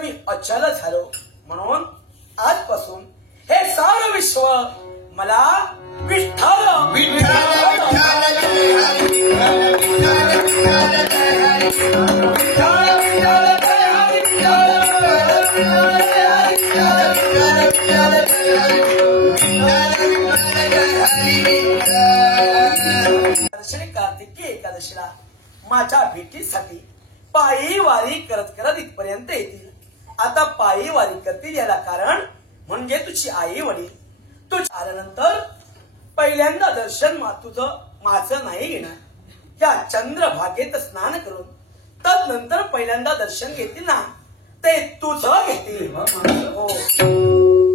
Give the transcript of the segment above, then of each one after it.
तर मी अचल झालो. म्हणून आजपासून हे सारं विश्व मला विठ्ठल कार्तिकी एकादशीला माझ्या भेटीसाठी पायी वारी करत करत इथपर्यंत येतील. आता पायी वारी करतील याला कारण म्हणजे तुझी आई वडील. तू आल्यानंतर पहिल्यांदा दर्शन तुझं माझं नाही घेणार. या चंद्रभागेत स्नान करून तदनंतर पहिल्यांदा दर्शन घेतील ना ते तुझं घेतील. हो,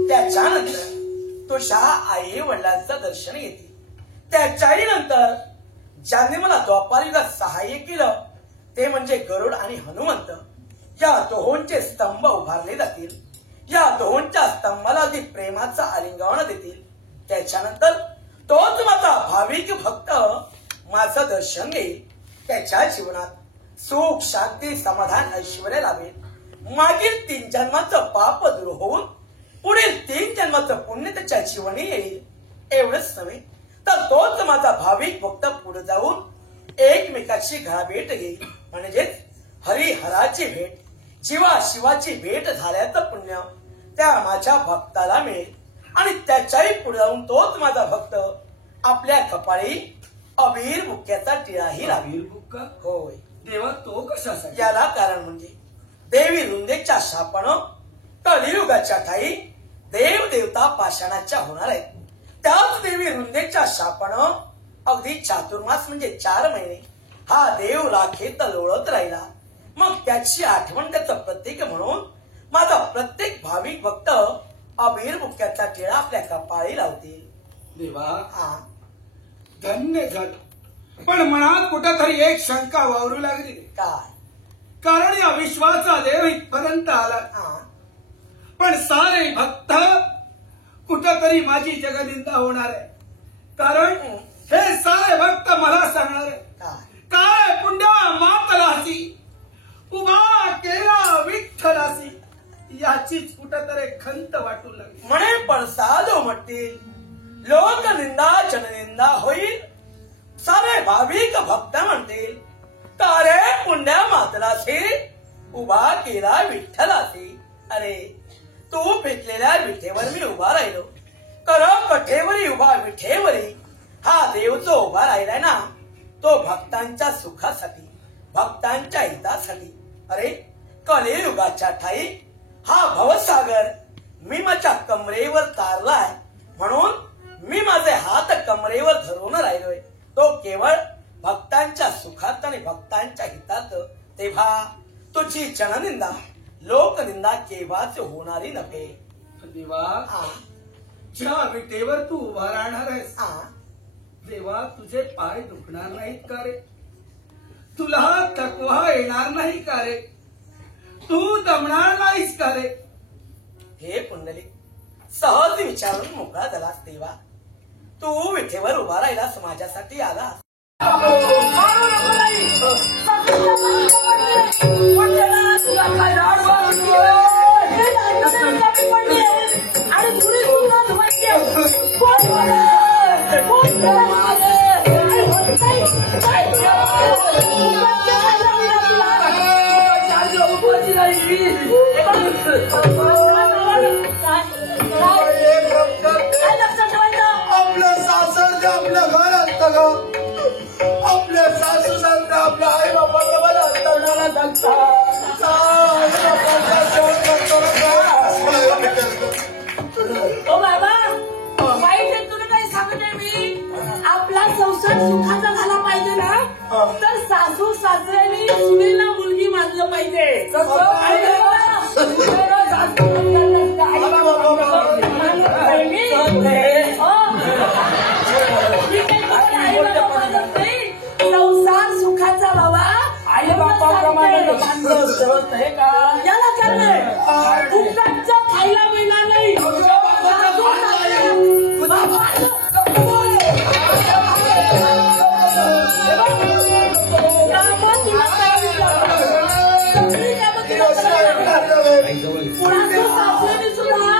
त्याच्यानंतर तुझ्या आई वडिलांचं दर्शन घेतील. त्याच्याही नंतर ज्यांनी मला द्वापारयुगात सहाय्य केलं ते म्हणजे गरुड आणि हनुमंत, या दोहोंचे स्तंभ उभारले जातील. या दोहोंच्या स्तंभाला अगदी प्रेमाचं आलिंगन देतील. त्याच्यानंतर तोच माझा भाविक भक्त माझं दर्शन घेईल. त्याच्या जीवनात सुख शांती समाधान ऐश्वर्य लाभेल. मागील 3 जन्माचं पाप दूर होऊन पुढील 3 जन्माचं पुण्य त्याच्या जीवनी येईल. एवढंच नव्हे तर तोच माझा भाविक भक्त पुढे जाऊन एकमेकाची घराभेट घेईल. म्हणजेच हरिहराची भेट, जीवा शिवाची भेट झाल्याचं पुण्य त्या माझ्या भक्ताला मिळेल. आणि त्याच्याही पुढे जाऊन तोच माझा भक्त आपल्या कपाळी अबीर बुक्क्याचा टिळाही लावेल. होय देवा, तो कशासाठी? याला कारण म्हणजे देवी रुंदेच्या शापानं कलियुगाच्या ठाई देव देवता पाषाणाच्या होणार आहेत. त्याच देवी रुंदेच्या शापानं अगदी चातुर्मास म्हणजे 4 महिने हा देव राखेत लोळत राहिला. मग त्याची आठवण त्याचं प्रतीक म्हणून माझा प्रत्येक भाविक भक्त अबीर बुक्क्याचा टिळा आपल्या कपाळी लावतील. देवा, धन्य झालं. पण मनात कुठंतरी एक शंका वावरू लागली. काय? कारण या विश्वाचा देव इथपर्यंत आला, पण सारे भक्त कुठंतरी माझी जगनिंदा होणार आहे. कारण हे सारे भक्त मला सांगणार आहे, काय पुण्या मातलासी उभा केला विठ्ठलासी. याचीच कुठंतरी खंत वाटू लागली. म्हणे पडसाद उमटतील, लोकनिंदा जननिंदा होईल. सारे भाविक भक्त म्हणतील, तारे पुण्या मातलासी उभा केला विठ्ठलासी. अरे तू पेटलेल्या विठेवर मी उभा राहिलो. कठेवरी उभा विठेवरी हा देव जो उभा राहिलाय ना तो भक्तांच्या सुखासाठी, भक्तांच्या हितासाठी. अरे कलियुगाच्या ठाई हा भवसागर मी माझ्या कमरेवर तारलाय. म्हणून मी माझे हात कमरेवर धरून राहिलोय. तो केवळ भक्तांच्या सुखात आणि भक्तांच्या हितात. तेव्हा तुझी जननिंदा लोकनिंदा केव्हाच होणारी नव्हे. देवा, ज्या विटेवर तू उभा राहणार आहेस देवा, तुझे पाय दुखणार नाहीत का रे? तुला थकवा येणार नाही का रे? तू दमणार नाहीस का रे? हे पुंडलिक, सहज विचारून मोकळा झालास देवा. तू विठेवर उभा राहिलास, माझ्यासाठी आलास. आपलं सासर आपलं घर असतं, आपल्या सासू सांगता आपल्या आई बापाला मला तरुणाला सांगता बाबा, वाईट आहे तुला काही सांगत आहे मी. आपला संसार सुखाचा झाला पाहिजे ना तर सासू सासऱ्यांनी सुनेला मुलगी मानलं पाहिजे. संसार सुखाचा बाबा आई बापाप्रमाणे याला कारण फुकटचं खायला मिळणार नाही. कुणाचं सासूने सुद्धा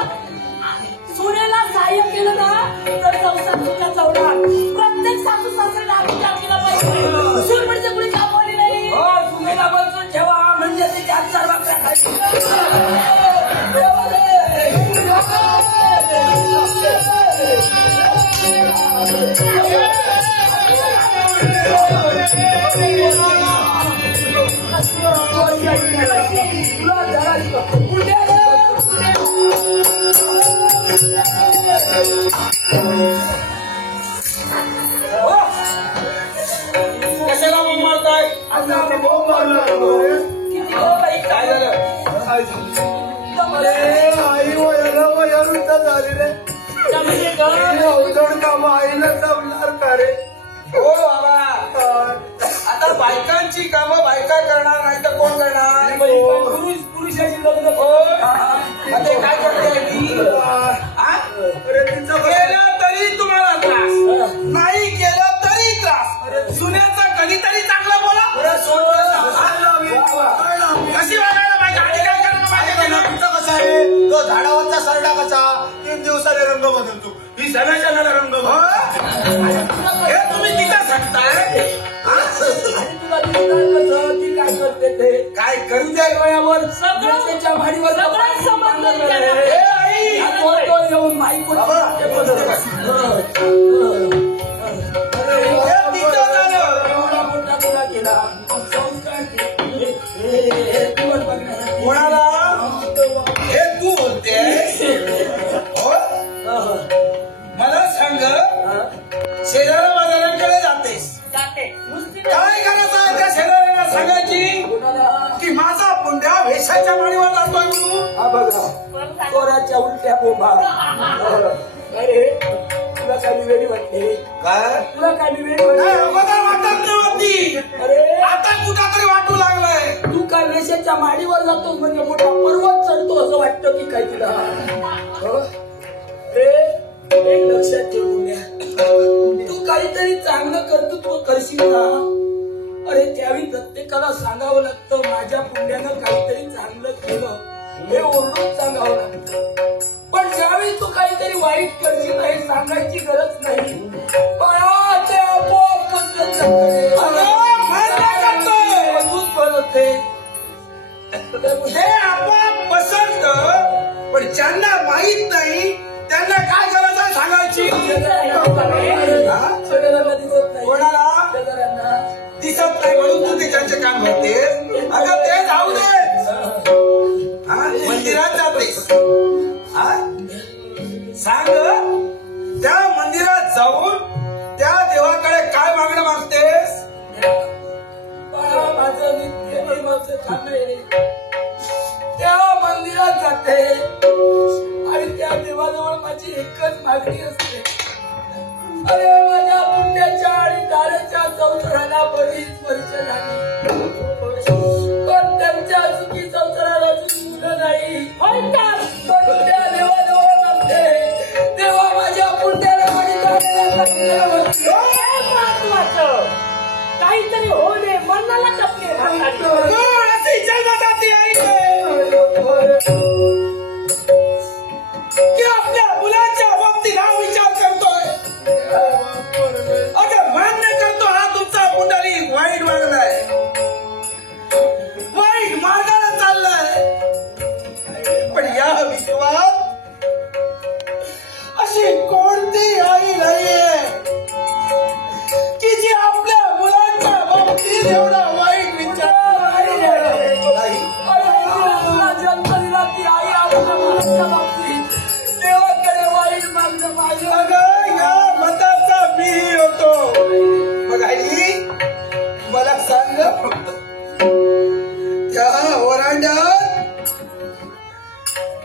सुनेला सहाय्य केलं ना तर संसार सुखाचा होणार. प्रत्येक सासू सासऱ्याला आम्ही केलं पाहिजे. सून म्हणजे कुणी कामवाली नाही. सुनेला बसून ठेवा म्हणजे ते चार चार भाकऱ्या खायची. कशाला मारताय? काय झालं? आई वयाला झाली रे. अवजड काम आईला जमणार का रे? हो बाबा, आता बायकांची कामं बायका करणार नाही तर कोण करणार? पुरुषाची लग्न हो. आता काय करते ती? हा? केलं तरी तुम्हाला त्रास, नाही केलं तरी त्रास. सुनेचं कधीतरी चांगलं बोला. कशी वागायला पाहिजे आणि काय करायला पाहिजे? कसा आहे तो झाडावरचा सरडा कसा 3 दिवसाने रंग बदलतो, ही सणाच्या रंग हे तुम्ही तिथं सांगताय. ती काय करते ते काय करू द्या वयावर सगळं त्याच्या भाडीवर सगळं समजून हे घ्या. आई, येऊन माईक हे तिथं झालं. कोणाला हे तू बोलते? हो? मला सांग, शेजारा बाजारांकडे जातेस, जाते. नुसती काय करायचं आहे त्या शेजाऱ्यांना सांगायची की माझा पुंड्या वेशाच्या माडीवर जातोय म्हणून? हा बघा पोराच्या उलट्या बोंबा. अरे तुला काय वेळी वाटते? काय तुला काय वेळी नाही, वाटते? अगोदर वाटत नव्हती, अरे आता कुठं तरी वाटू लागलंय. तू काय वेशाच्या माडीवर जातो म्हणजे मोठा पर्वत चढतो असं वाटतं की काय तुला? हो? रे एक लक्षात ठेवून घ्या, तू काहीतरी चांगलं कर्तृत्व करशील ना, अरे त्यावेळी प्रत्येकाला सांगावं लागतं माझ्या पुण्यानं काहीतरी चांगलं केलं हे ओरडून सांगावं लागतं. पण ज्यावेळी तू काहीतरी वाईट करशील हे सांगायची गरज नाही. बाळा, ते आपोआप कसं चालतंय. अगं, फार काय करतोय? तूच बनवते. हे आपोआप पसंत, पण ज्यांना माहित नाही त्यांना काय गरज आहे सांगायची? सगळ्यांना दिसत नाही. कोणाला शेजाऱ्यांना. दिसत नाही म्हणून तू तिच्याचे काम करते? अगं ते जाऊ दे, हा? मंदिरात जातेस, हा? सांग, त्या मंदिरात जाऊन त्या देवाकडे काय मागणं मागतेस? बाळा, माझं नित्य नेमाचं काम आहे. त्या मंदिरात जाते आणि त्या देवाजवळ माझी एकच मागणी असते. अरे माझ्या पुण्याच्या आणि दाराच्या संसाराला बरीच वर्ष झाली, पण त्यांच्या सुखी संसाराला अजून मुलं नाही. पण त्या देवाजवळ मागते, देवा माझ्या पुण्याला आणि दाराला महत्वाचं काहीतरी हो दे, मनाला टपके घालतात. कोण अशी जन्मदाती आई की आपल्या मुलाच्या बाबतीत हा विचार करतोय? अगं मान्य करतो, हा तुमचा पुंडलिक वाईट मागलाय, वाईट मार्गाला चाललाय. पण या विश्वात अशी कोणती आई नाहीये की जी आपल्या मुलांच्या बाबतीत एवढा वाईट विचार नाही. तुला जन्म दिला ती आई आपल्या मुलाच्या बाबतीत देवाकडे वाईट मागणं माझं. अगं, या मताचा मी होतो. मग आई मला सांग, त्या ओरांड्यात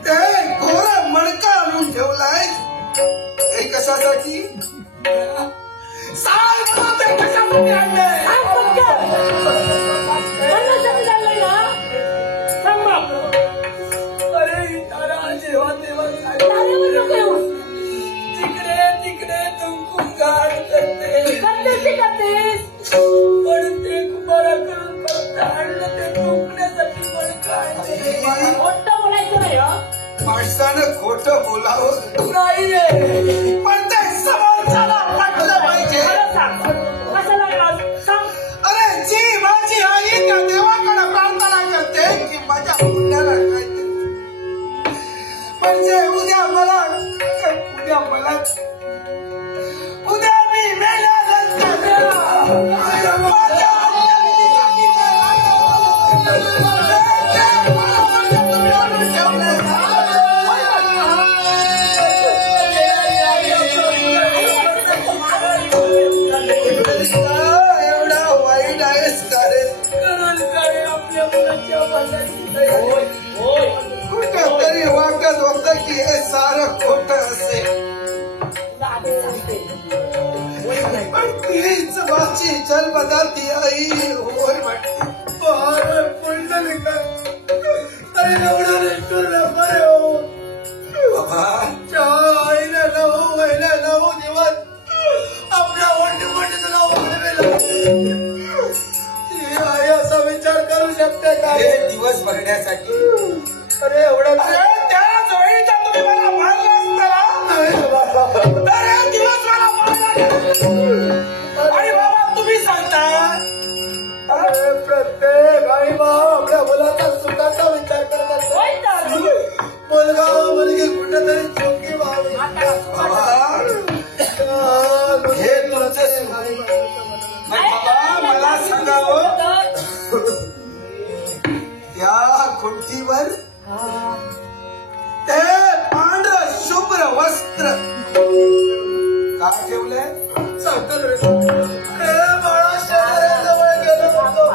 ते घोडा मणका आणून ठेवलाय, हे कशासाठी? सांग मला ते कशासाठी आणलंय? मनासाठी चाललंय ना? सांग बाप. अरे तारा जेव्हा तेव्हा तारेवर नको येऊस. तिकडे तिकडे तुमकून गाड करते, करतेस ते करतेस. पण ते बरं करून फक्त आणलं ते तुंकण्यासाठी पण काढते. मोठं बोलायचं नाही हं. माणसानं खोटं बोलावं नाही रे. पण ते समोरच्याला वाटलं पाहिजे. खरं सांग. कसं लागलं? सांग. अरे जी माझी आई त्या देवाकडे प्रार्थना करते की माझ्या मुलाला काहीतरी म्हणजे उद्या मला उद्या मी मेल्यानंतर एवढा वाईट आहेस का रे? कुठं तरी वाटत होतं की हे सारं खोटं असेल. तुला आधी सांगते. पण तीच माझी जन्मदाती आई होय वाटते. आईला 9 दिवस आपल्या वंटीचं नाव आई असा विचार करू शकते का? दिवस बघण्यासाठी. अरे एवढं त्याच वेळी तर तुम्ही मला मारलं असतं. अरे दिवस मला मारला आणि बाबा तुम्ही सांगता प्रत्येक आई बाबा आपल्या मुलाचा सुखाचा विचार करत होय तर. मुलगा मुलगी कुठेतरी चुकी व्हावी. हे तुमचं बाबा मला सांगावं त्या खुंटीवर ते पांढरं शुभ्र वस्त्र का ठेवलंय? बाळा शेजाऱ्याजवळ गेलो होतो.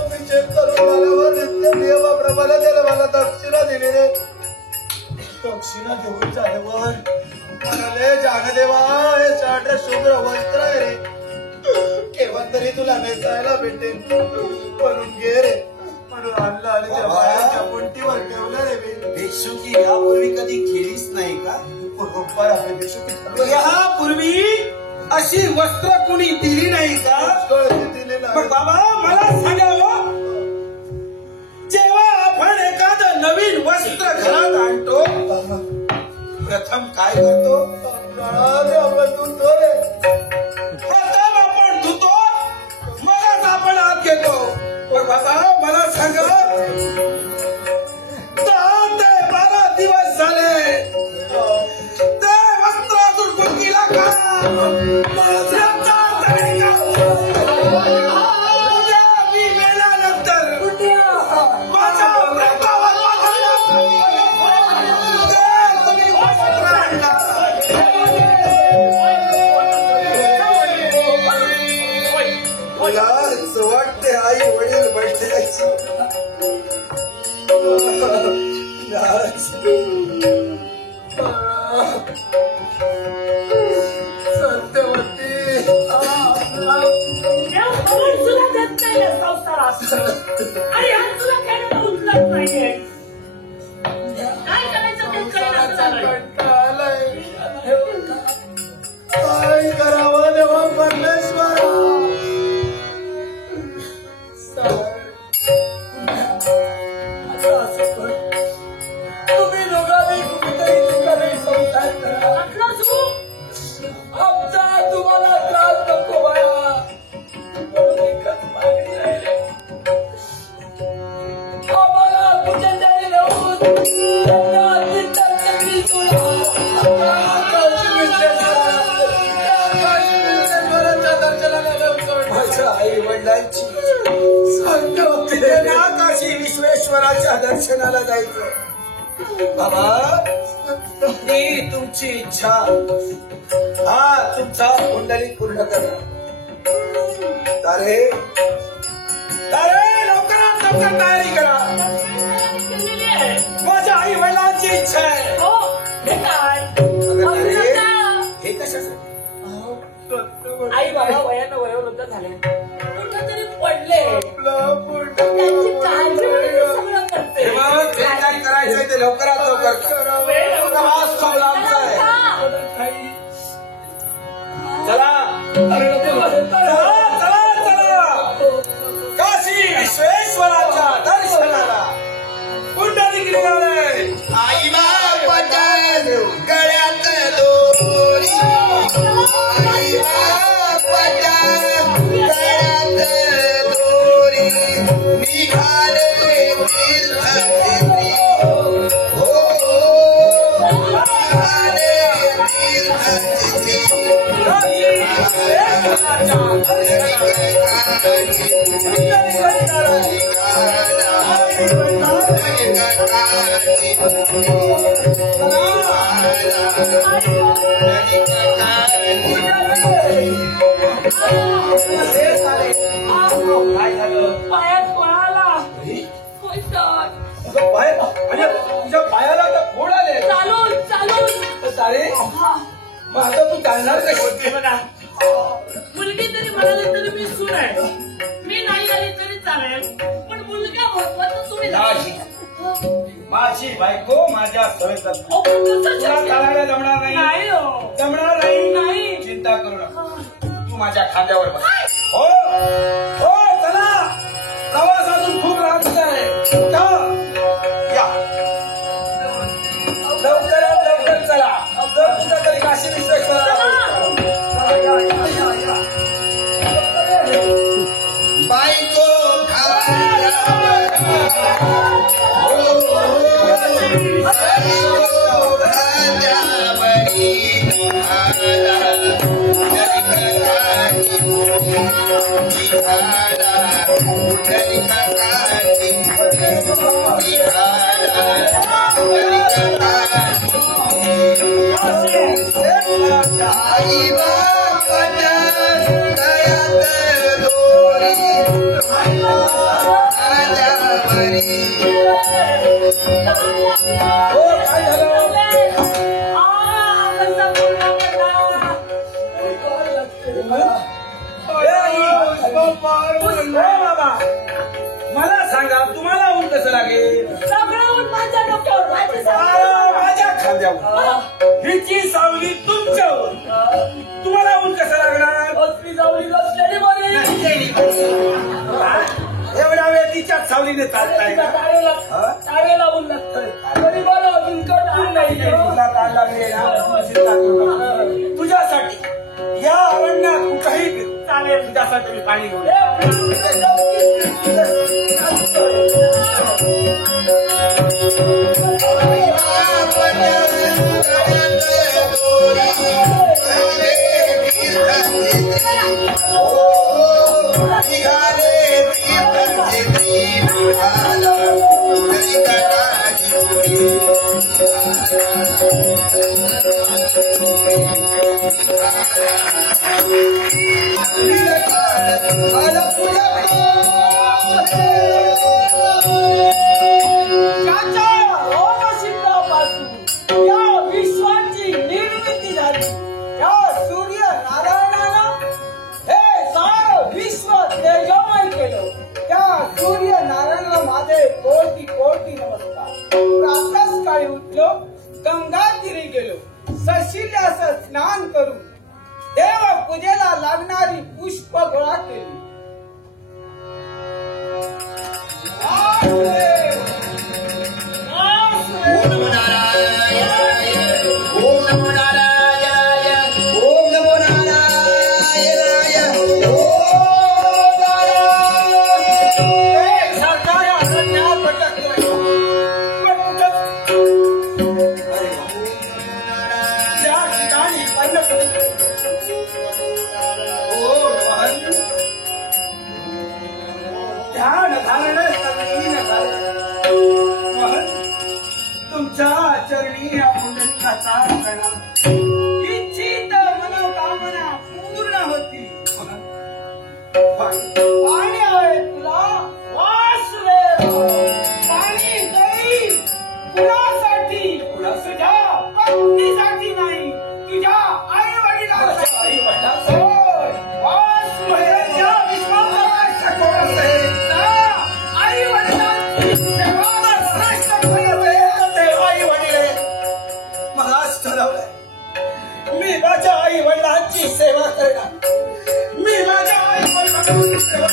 अभिषेक करून झाल्यावर नित्य नियमाप्रमाणे त्याला मला दक्षिणा दिली रे. दक्षिणा देऊन झाल्यावर म्हणाले जानदेवा हे पांढरं शुभ्र वस्त्र आहे रे. केव्हा तरी तुला नेसायला भेटेल म्हणून घे रे. म्हणून आणलं आणि त्या बाळाच्या कुंटीवर ठेवलं रे. भिक्षुकी यापूर्वी कधी केलीच नाही का? यापूर्वी अशी वस्त्र कुणी दिली नाही का? पण बाबा मला सांगावं जेव्हा आपण एखादं नवीन वस्त्र घरात आणतो प्रथम काय करतो? प्रथम आपण धुतो मगच आपण आत घेतो. पण बाबा मला सांगा 10 ते 12 दिवस झाले ते वस्त्र अजून कुंकीला का? मी मेल्यानंतर माझ्या व्रतावर तुम्ही वस्त्र आणला. तुलाच वाटते आई वडील बसल्याची सत्यवती देव खबर सुद्धा देत नाही या संसारात. आणि आज तुला खेळायला उचलत नाहीये. काय करायचं ते कळेनाच झालंय. काय करावं देवा परमेश्वर? तुम्ही दोघांनी कुठेतरी ठिकाणी संसार करा. म्हटलं तू आमचा तुम्हाला त्रास नको बाळा. म्हणून एकच मागणी आहे. आम्हाला कुठेतरी नेऊन त्यांना चिंतांची तुला माझ्या आई वडिलांची काशी विश्वेश्वराच्या दर्शनाला जायचं. बाबा ही तुमची इच्छा हा तुमचा कुंडली पूर्ण करा. अरे लवकरात लवकर तयारी करा. केलेली आहे. माझ्या आई वडिलांची इच्छा आहे. हो हे काय हे कशासाठी? आई बाबा वयानं वयोवृद्ध झाले कुठं तरी पडले त्यांची काळजी म्हणून सगळं करते. जे काही करायचंय ते लवकरात लवकर करा. प्रवास खूप लांबचा आहे. चला चला चला चला काशी विश्वेश्वराच्या दर्शनाला. काय झालं पायात कोणाला पाय म्हणजे तुझ्या पायाला आता फोड आले चालून चालून सारे हा. मग आता तू चालणार कशी मुलगी तरी म्हणाली तरी मी सून आहे मी नाही आली तरी चालेल पण मुलगा महत्वाचा तुम्ही नाही. माझी बायको माझ्या सवेत अहो, पण कसं शक्य? चालायला जमणार नाही नाही हो. जमणार नाही नाही. चिंता करू नका हा. तू माझ्या खांद्यावर बस हो हो चला प्रवास अजून खूप राहत आहे उठा. या लवकरात लवकर चला जर कुठं तरी काशी विषय बायको मला सांगा तुम्हाला ऊन कसं लागेल सगळं माझ्या डोक्यावर माझी माझ्या खांद्यावर हिची सावली तुमच्यावर तुम्हाला ऊन कसं लागणार एवढ्या वेळ तिच्याच सावलीने चालताय तारे लावून लागतंय तरी बरं अजून कटून नाही तुला ताण लागली ना चिंता करू नका. तुझ्यासाठी या अरण्यात कुठेही फिर चालेल तुझ्यासाठी मी पाणी घेऊन या विश्वाची निर्मिती झाली या सूर्य नारायणानं हे सारं विश्व तेजोमय केलं त्या सूर्य नारायणाला माझे कोटी कोटी नमस्कार प्रातःच काळी उठलो गंगा तीरी गेलो सशिल्याचं स्नान करून देव पूजेला लागणारी पुष्प गोळा केली तुमच्या चरणी या पुंडलिकाचा प्रणाम इच्छित मनोकामना पूर्ण होती पाणी आहे तुला वासुदेव पाणी गई कुणासाठी तुझ्या पत्नीसाठी नाही तुझ्या आई वडिलांसाठी वासुदेवच्या विश्वासाला कोण असेल आई वडिलांची सेवा श्रेष्ठ आई वडील मलाच ठरवलंय मी माझ्या आई वडिलांची सेवा करणार मी माझ्या आई वडिलांची सेवा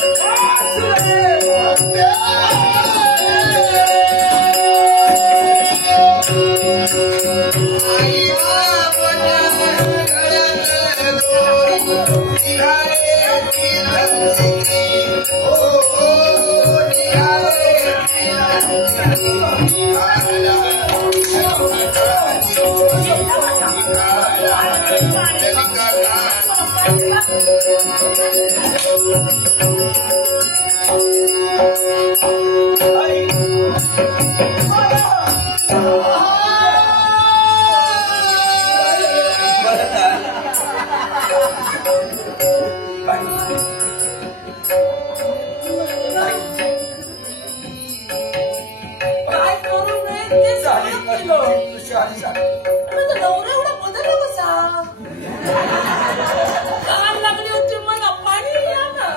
आई केलं. तुझी माझा नवरा एवढा बदलला कसा? तहान लागली होती मला, पाणी द्या ना.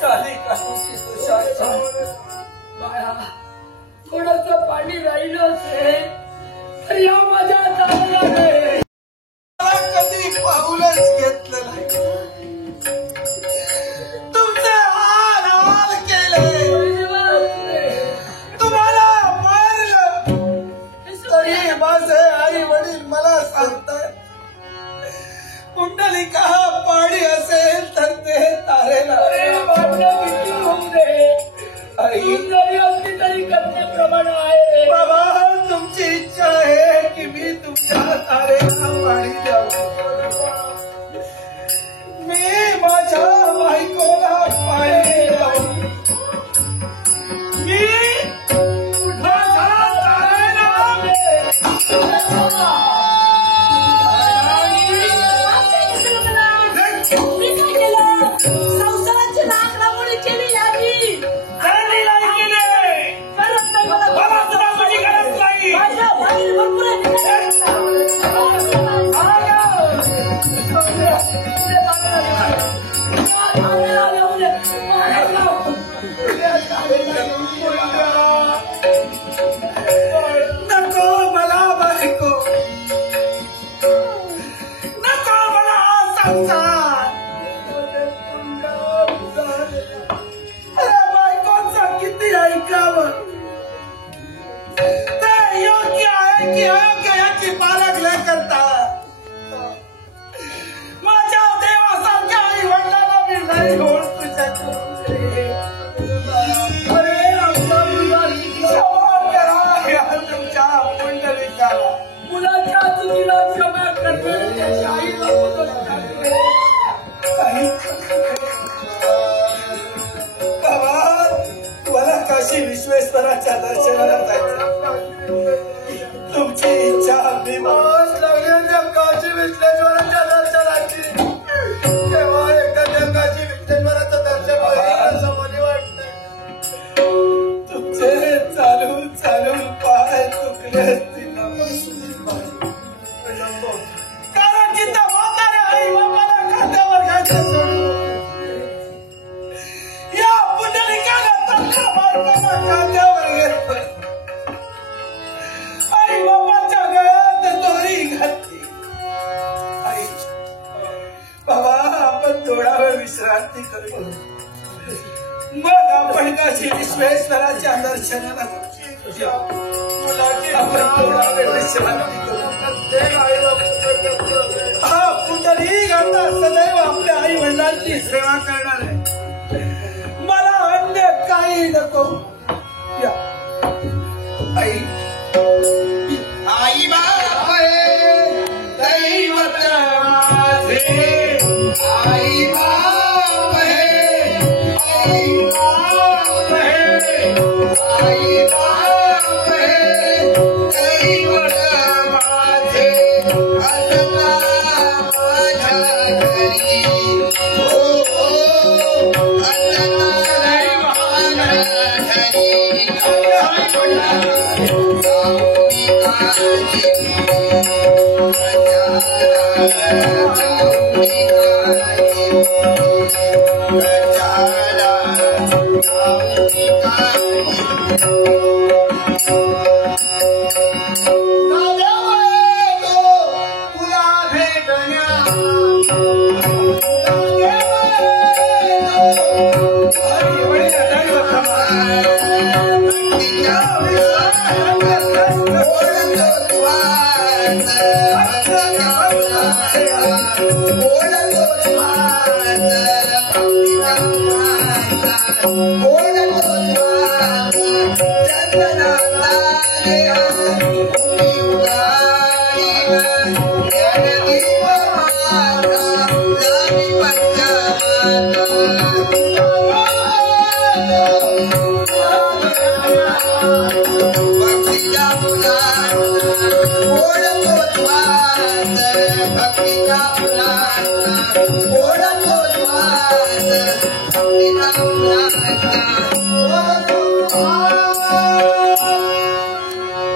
चालेल का तुझ्या बाळा, थोडंसं पाणी राहिलं असेल तर या माझ्या चांगला रे. कधी पाऊलच घेतलं नाही. तुमचे हाल हाल केले, तुम्हाला मारलं, तरी माझे आई वडील मला सांगतात कुंडलिका पाणी असेल तर ते तारेला. आई जरी असली तरी कन्याप्रमाणे आहे. बाबा, तुमची इच्छा आहे की मी तुमच्या तारेला पाणी द्यावं. मी माझ्या बायकोला पाणी द्यावं. मी माझ्या तारेला मी काय केलं? संसाराची लाख रांगोळी केली याची. घराने नाही केले. करत नाही मला. मला सुद्धा माझी गरज नाही. माझ्या बाहेर भरपूर नको मला बायको, नको मला संसार. अरे बायकोचं किती ऐकावं. ते योग्य आहे की अयोग्य याची पालक करता. माझ्या देवासारख्या आई वडिलांना मी नाही ओळखू शकतो. अरे आमचा मुलगा क्षमा करा या तुमच्या पुंडलिकाला. मुलाच्या चुकीला क्षमा करणे त्याची आईला मदत करणे. बाबा, मला काशी विश्वेश्वराच्या दर्शनाला जायचं. तुमची इच्छा मी काशी विश्वेश्वराच्या दर्शनाची. तेव्हा एखाद्या काशी विश्वेश्वराचं दर्शन असं मला वाटतं. तुमचे चालून चालून पाय चुकले असतील. कारण की त्या म्हाताऱ्या आई बाबाला खात्यावर घ्यायचं सोडून या पुंडलिकाला तक्का मारताना खांद्यावर घेतलं. आई बाबाच्या गळ्यात दोरी घातली. आई बाबा, आपण थोडा वेळ विश्रांती करू, मग आपण काशी विश्वेश्वराच्या दर्शनाला आपण थोडा वेळ विश्रांती करू. हा पुंडलिक आता सदैव आपल्या आई वडिलांची सेवा करणार आहे. मला अन्य काही नको. या आई, आई बाबाए दैवत माझे. आई बाबाए, आई बाबाए, आई बाबाए दैवत माझे. असला माझ्या घरी ओळख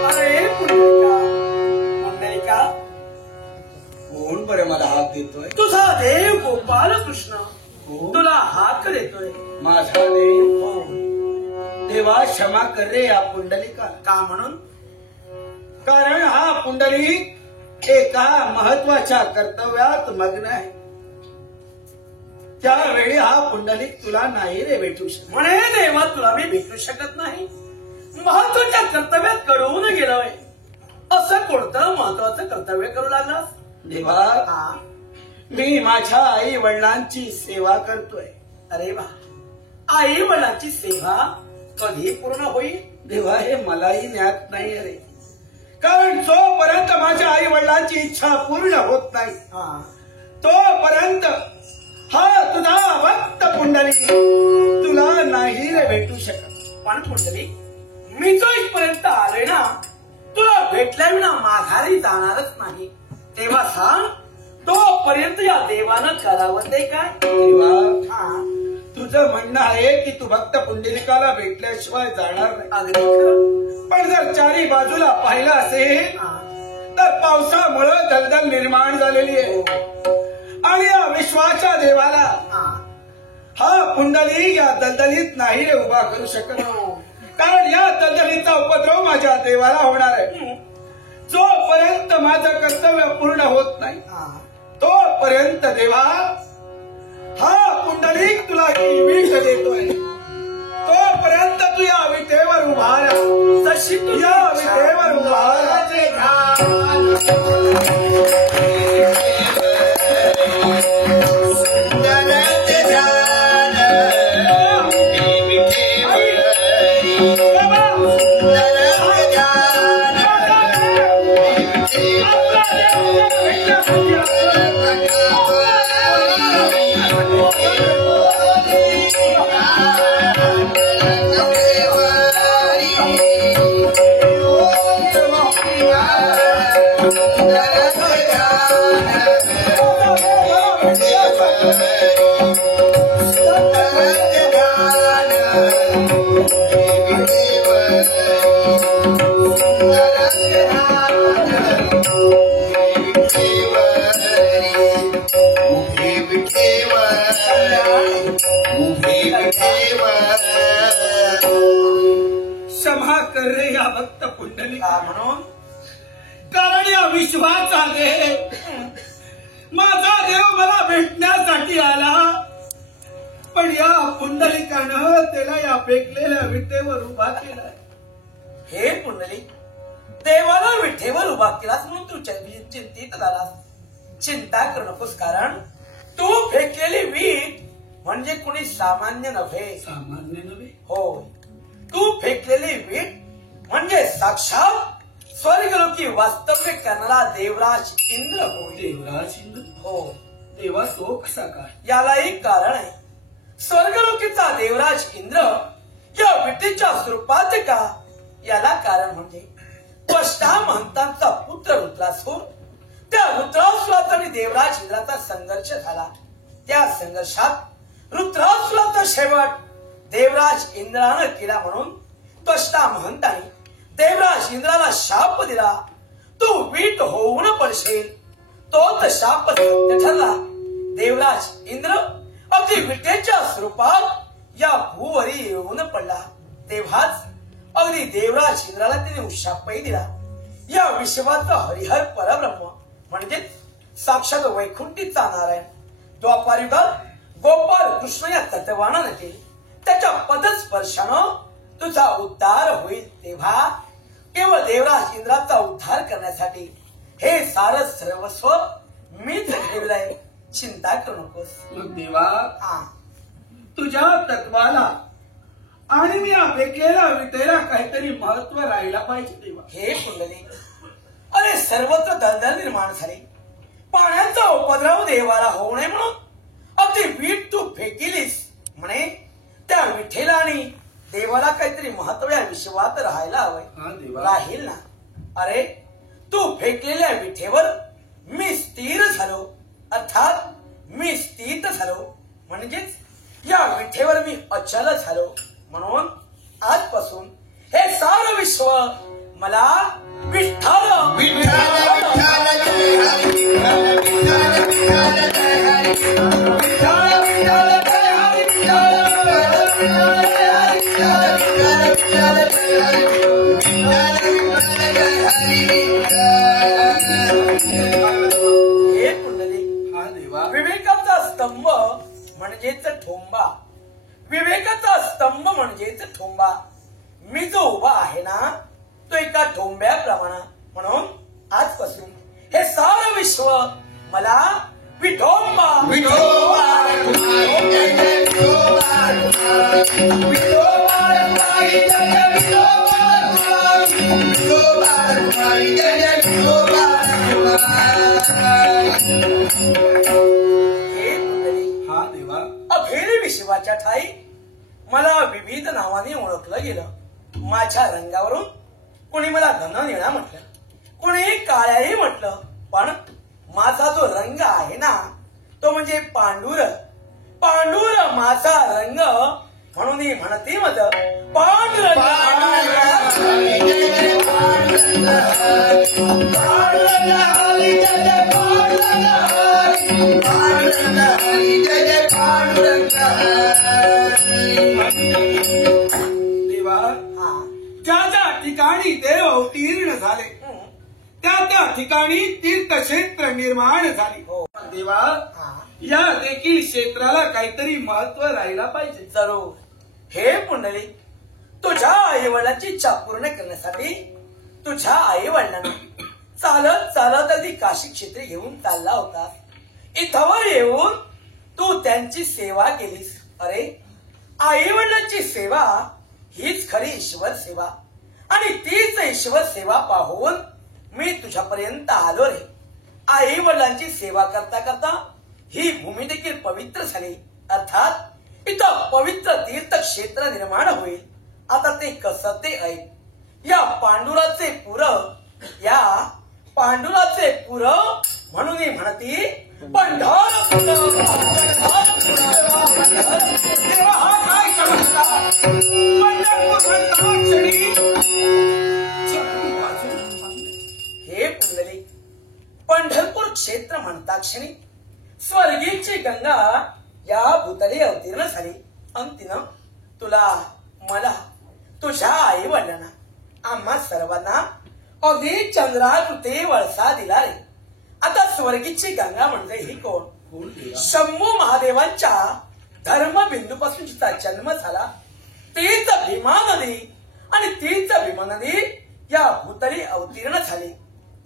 अरे पुंडलिका, पुंडलिका, कोण बरं मला हात देतोय? तुझा देव गोपाल कृष्ण हो? तुला हाक देतोय. माझा देव. देवा क्षमा कर रे या पुंडलिका. का म्हणून? कारण हा पुंडलिक एका महत्वाच्या कर्तव्यात मग्न आहे. त्यावेळी हा पुंडलिक तुला नाही रे भेटू शकत. म्हणे देवा तुला मी भेटू शकत नाही. महत्वाच्या कर्तव्यात कडवून गेलोय. असं कोणतं महत्वाचं कर्तव्य करू लागलास? देवा हा. मी माझ्या आई वडिलांची सेवा करतोय. अरे वा, आई वडिलांची सेवा कधी पूर्ण होईल? देवा हे मलाही ज्ञात नाही रे. कारण जोपर्यंत माझ्या आई वडिलांची इच्छा पूर्ण होत नाही हा. तोपर्यंत हा तुझा भक्त पुंडलिक तुला नाही रे भेटू शकत. पण पुंडली, मी जो इथपर्यंत आलोय ना, तुला भेटल्या विना माघारी जाणारच नाही. तेव्हा सांग, तोपर्यंत या देवानं करावं ते काय? देवा हा. तुझं म्हणणं आहे की तू भक्त पुंडलिकाला भेटल्याशिवाय जाणार नाही. अगदी खरं. पण जर चारी बाजूला पाहिलं असेल हा. तर पावसामुळं दलदल निर्माण झालेली आहे. आणि या विश्वाच्या देवाला हा. हा पुंडलिक या दलदलीत नाही रे उभा करू शकत. कारण या दलदलीचा उपद्रव माझ्या देवाला होणार आहे. जोपर्यंत माझं कर्तव्य पूर्ण होत नाही हा. तोपर्यंत देवा हा पुंडलिक तुला ही वीट देतोय. तोपर्यंत तू या विटेवर उभा राहा. तशी तू या विटेवर उभा राहा. क्षमा कर रे या भक्त पुंडलिका. म्हणून कारण या विश्वाचा देव माझा देव मला भेटण्यासाठी आला. पण या पुंडलिकानं त्याला या फेकलेल्या विटेवर उभा केलाय. हे पुंडली, देवाला विठेवर उभा केलास म्हणून तू चिंतित झालास. चिंता करू नकोस. कारण तू फेकलेली वीट म्हणजे कुणी सामान्य नव्हे. सामान्य नव्हे. हो, तू फेकलेली वीट म्हणजे साक्षात स्वर्गलोकी वास्तव्य करणारा देवराज इंद्र होय. देवराज इंद्र. हो. देवा तो कसा काय? यालाही कारण आहे. स्वर्गलोकीचा देवराज इंद्र या विटेच्या स्वरूपात का? याला कारण म्हणजे त्वष्टा महंतांचा पुत्र रुद्रासूर. त्या रुद्रासुराचा आणि देवराज इंद्राचा संघर्ष झाला. त्या संघर्षात रुद्रासुराचा शेवट देवराज इंद्रानं केला. म्हणून त्वष्टा महंतांनी देवराज इंद्राला शाप दिला, तू वीट होऊन पडशील. तोच शाप सत्य ठरला. देवराज इंद्र अगदी विटेच्या स्वरूपात या भूवरी येऊन पडला. तेव्हाच अगदी देवराज इंद्राला तिने शापही दिला. या विश्वाचा हरिहर परब्रह्म म्हणजे साक्षात वैकुंठीचा नारायण द्वापार युगात गोपाल कृष्ण या तत्वानं नटे. त्याच्या पदस्पर्शानं तुझा उद्धार होईल. तेव्हा केवळ देवराज इंद्राचा उद्धार करण्यासाठी हे सारं सर्वस्व मीच ठेवलं आहे. चिंता करू नकोस. मग देवा हा. तुझ्या तत्वाला आणि मी फेकलेल्या विटेला काहीतरी महत्व राहिला पाहिजे देवा. हे पुंडलिक, अरे सर्वत्र दलदल निर्माण झाली. पाण्याचा उपद्रव देवाला होऊ नये म्हणून अगदी वीट तू फेकिलीस. म्हणे त्या विठेला आणि देवाला काहीतरी महत्व या विश्वात राहायला हा हवंय. देवा. राहील ना. अरे तू फेकलेल्या विठेवर मी स्थिर झालो, अर्थात मी स्थित झालो. म्हणजेच या विठेवर मी अचल झालो. म्हणून आजपासून हे सारं विश्व मला विठ्ठल हे पुंडलिक, हा देवा. विवेकाचा स्तंभ म्हणजेच ठोंबा. विवेकाचा स्तंभ म्हणजेच ठोंबा. मी जो उभा आहे ना तो एका ठोंब्याप्रमाणे. म्हणून आजपासून हे सारं विश्व मला विठोबा हा देवा. अखेरी विश्वाच्या ठाई मला विविध नावाने ओळखलं गेलं. माझ्या रंगावरून कोणी मला धननिळा म्हटलं, कोणी काळ्याही म्हटलं. पण माझा जो रंग आहे ना तो म्हणजे पांडुर. पांडुर माझा रंग म्हणून म्हणते मत पांडुरंग. देवा, हा. ज्या ज्या ठिकाणी देव अवतीर्ण झाले त्या त्या ठिकाणी तीर्थक्षेत्र निर्माण झाली. हो. देवा, हा. या देखील क्षेत्राला काहीतरी महत्व राहिला पाहिजे. जरूर. हे पुंडलिक, तुझ्या आई वडिलांची इच्छा पूर्ण करण्यासाठी तुझ्या आई वडिलांना चालत चालत अगदी काशी क्षेत्री घेऊन चालला होता. इथवर येऊन तू त्यांची सेवा केलीस. अरे, आई वडिलांची सेवा हीच खरी ईश्वर सेवा. आणि तीच ईश्वर सेवा पाहून मी तुझ्यापर्यंत आलो रे. आई वडिलांची सेवा करता करता ही भूमी देखील पवित्र झाली. अर्थात इथं पवित्र तीर्थक्षेत्र निर्माण होईल. आता ते कसं ते ऐक. या पांडुराचे पुर म्हणून म्हणती पंढरपूर. हा काय चमत्कार! हे पुंडलिक, पंढरपूर क्षेत्र म्हणता क्षणी स्वर्गीची गंगा या भूतली अवतीर्ण झाली. अंतिम तुला, मला, तुझ्या आई वडिलांना, आम्हा सर्वांना अगदी चंद्राकृती वळसा दिला रे. आता स्वर्गीची गंगा म्हणजे ही कोण? शंभू महादेवांच्या धर्मबिंदूपासून जिचा जन्म झाला तीच भीमा नदी. आणि तीच भीमा नदी या भूतली अवतीर्ण झाली.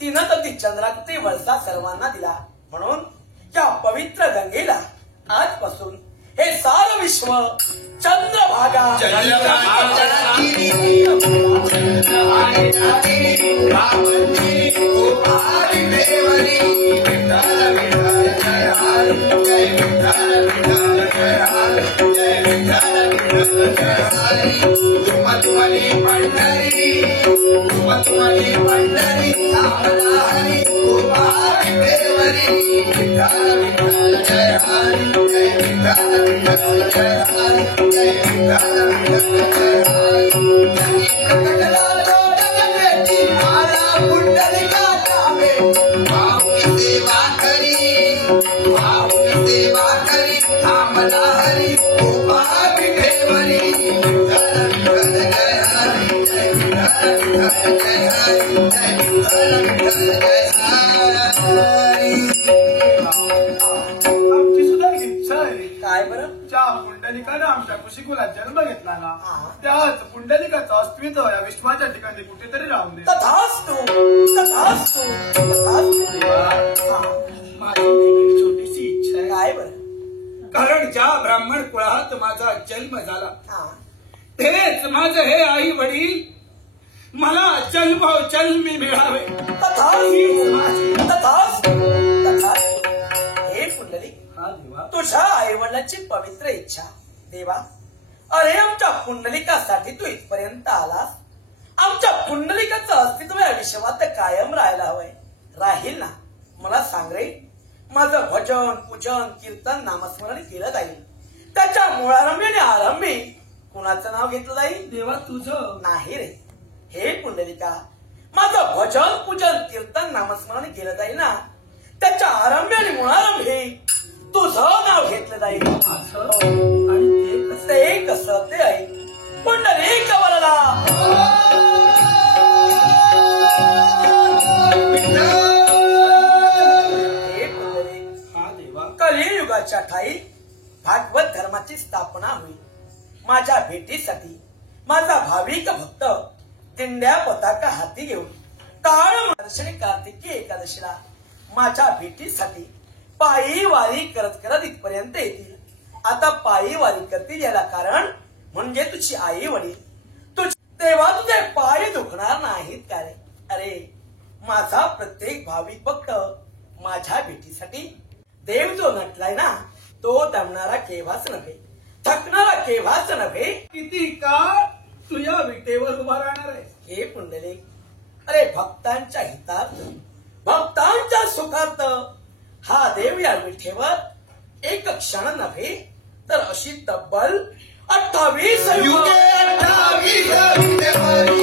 तिनं तर ती चंद्राकृती वळसा सर्वांना दिला. म्हणून या पवित्र गंगेला आजपासून हे सारं विश्व चंद्रभागा आमची सुद्धा इच्छा आहे. काय बरं? ज्या पुंडलिकानं आमच्या कुशिकुलात जन्म घेतला ना हा. त्याच पुंडलिकाचं अस्तित्व या विश्वाच्या ठिकाणी कुठेतरी राहून दे. तथास्तु, तथास्तु, तथास्तु. हा. माझी देखील छोटीशी इच्छा आहे. काय बरं? कारण ज्या ब्राह्मण कुळात माझा जन्म झाला हा. तेच माझं हे आई वडील मला जन्मी मिळावे. तथास्तु, तथास्तु, तथास्तु. हे पुंडलिक, हा देवा, तुझ्या आई वडिलांची पवित्र इच्छा. देवा, अरे आमच्या पुंडलिकासाठी तू इथपर्यंत आलास. आमच्या पुंडलिकाचं अस्तित्व या विश्वात कायम राहायला हवंय. राहील ना? मला सांग रे. माझं भजन, पूजन, कीर्तन, नामस्मरण केलं जाईल. त्याच्या मुळारंभी आणि आरंभी कुणाचं नाव घेतलं जाईल? देवा तुझं. नाही रे, हे पुंडलिका, माझं भजन पूजन कीर्तन नामस्मरण केलं जाईल ना, त्याच्या आरंभी आणि मुळारंभी तुझं नाव घेतलं जाईल. असं आणि ते कसं ते आहे पुंडलिक वरदा. हे पुंडलिक, हा देवा. कलियुगाच्या ठाई भागवत धर्माची स्थापना होईल. माझ्या भेटीसाठी माझा भाविक भक्त दिंड्या पताका हाती घेऊन काळ मार्गशीर्ष कार्तिकी एकादशीला माझ्या भेटीसाठी पायी वारी करत करत इथपर्यंत येतील. आता पायी वारी करतील याला कारण म्हणजे तुझी आई वडील. तेव्हा तुझे पाय दुखणार नाहीत का रे? अरे, माझा प्रत्येक भाविक भक्त माझ्या भेटीसाठी देव जो नटलाय ना, तो दमणारा केव्हाच नव्हे, थकणारा केव्हाच नव्हे. किती काळ तुझ्या विटेवर उभा राहणार आहे? हे पुंडलिक, अरे भक्तांच्या हितार्थ, भक्तांच्या सुखार्थ हा देव या विठेवर एक क्षण नव्हे तर अशी तब्बल 28 युगे 28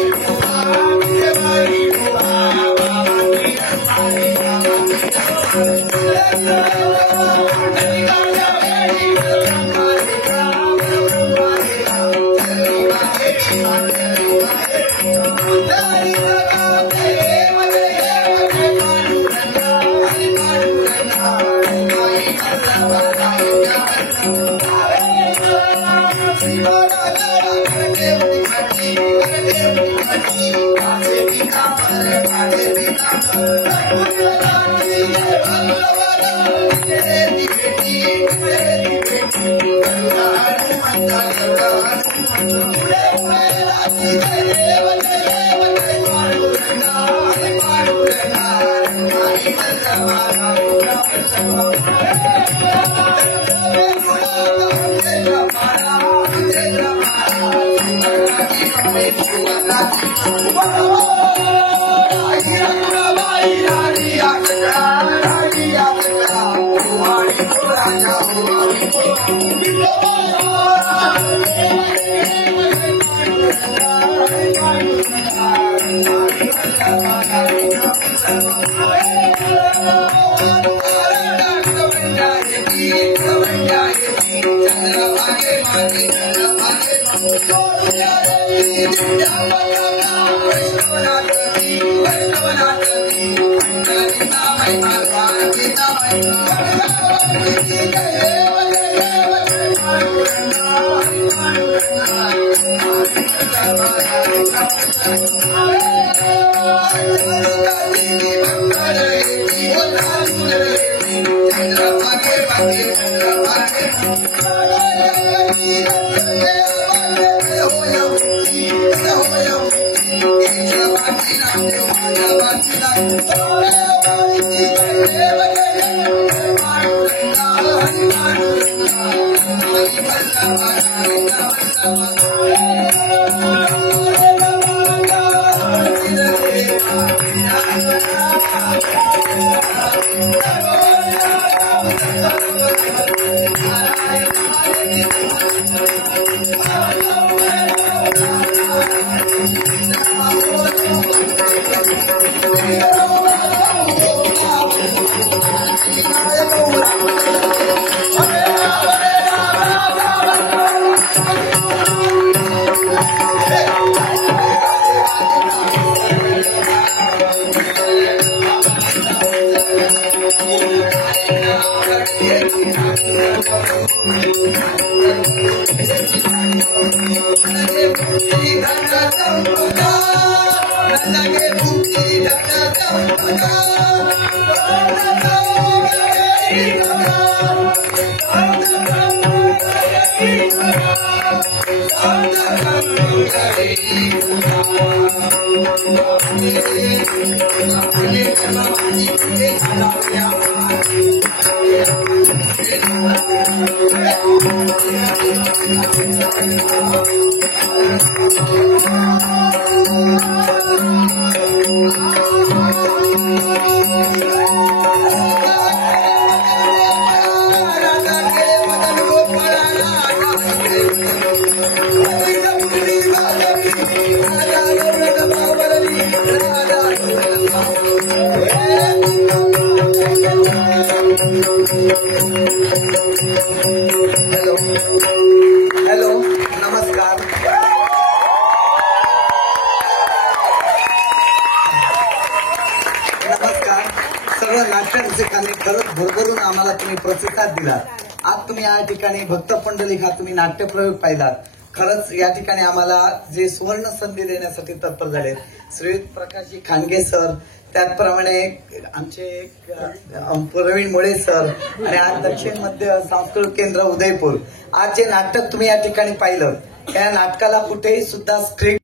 गोपाळाला सगळं नाट्यरसिकांनी खरंच भरभरून आम्हाला तुम्ही प्रतिसाद दिलात. आज तुम्ही या ठिकाणी भक्त पुंडलिक हा तुम्ही नाट्यप्रयोग पाहिलात. खरंच या ठिकाणी आम्हाला जे सुवर्ण संधी देण्यासाठी तत्पर झाले श्रीयुत प्रकाशजी खानगे सर, त्याचप्रमाणे आमचे प्रवीण मुळे सर आणि आज दक्षिण मध्य सांस्कृतिक केंद्र उदयपूर. आज जे नाटक तुम्ही या ठिकाणी पाहिलं त्या नाटकाला कुठेही सुद्धा स्क्रिप्ट